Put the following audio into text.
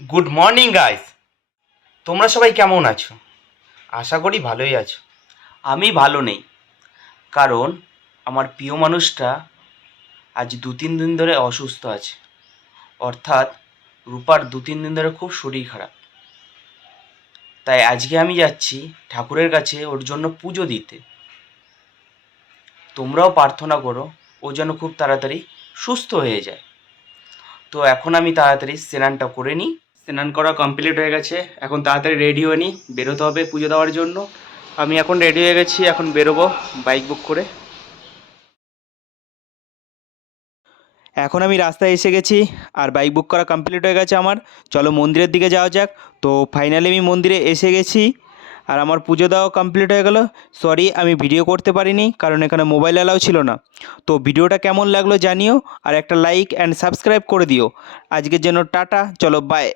Good morning guys. তোমরা সবাই কেমন আছো? আশা করি ভালোই আছো। আমি ভালো নেই, কারণ আমার প্রিয় মানুষটা আজ 2-3 দিন ধরে অসুস্থ আছে। অর্থাৎ রূপার 2-3 দিন ধরে খুব শরীর খারাপ। তাই আজকে আমি যাচ্ছি ঠাকুরের কাছে ওর জন্য পুজো দিতে। তোমরাও প্রার্থনা করো ও যেন খুব তাড়াতাড়ি সুস্থ হয়ে যায়। তো এখন আমি তাড়াতাড়ি স্নানটা করে নিই। স্নান করা কমপ্লিট হয়ে গেছে, এখন তাড়াতাড়ি রেডি হয়ে নিই, বেরোতে হবে পুজো দেওয়ার জন্য। আমি এখন রেডি হয়ে গেছি, এখন বেরোবো বাইক বুক করে। এখন আমি রাস্তায় এসে গেছি আর বাইক বুক করা কমপ্লিট হয়ে গেছে আমার। চলো মন্দিরের দিকে যাওয়া যাক। তো ফাইনালি আমি মন্দিরে এসে গেছি আর আমার পুজো দেওয়া কমপ্লিট হয়ে গেল। সরি, আমি ভিডিও করতে পারিনি কারণ এখানে মোবাইল অ্যালাউ ছিল না। তো ভিডিওটা কেমন লাগলো জানিও আর একটা লাইক অ্যান্ড সাবস্ক্রাইব করে দিও। আজকের জন্য টাটা, চলো বাই।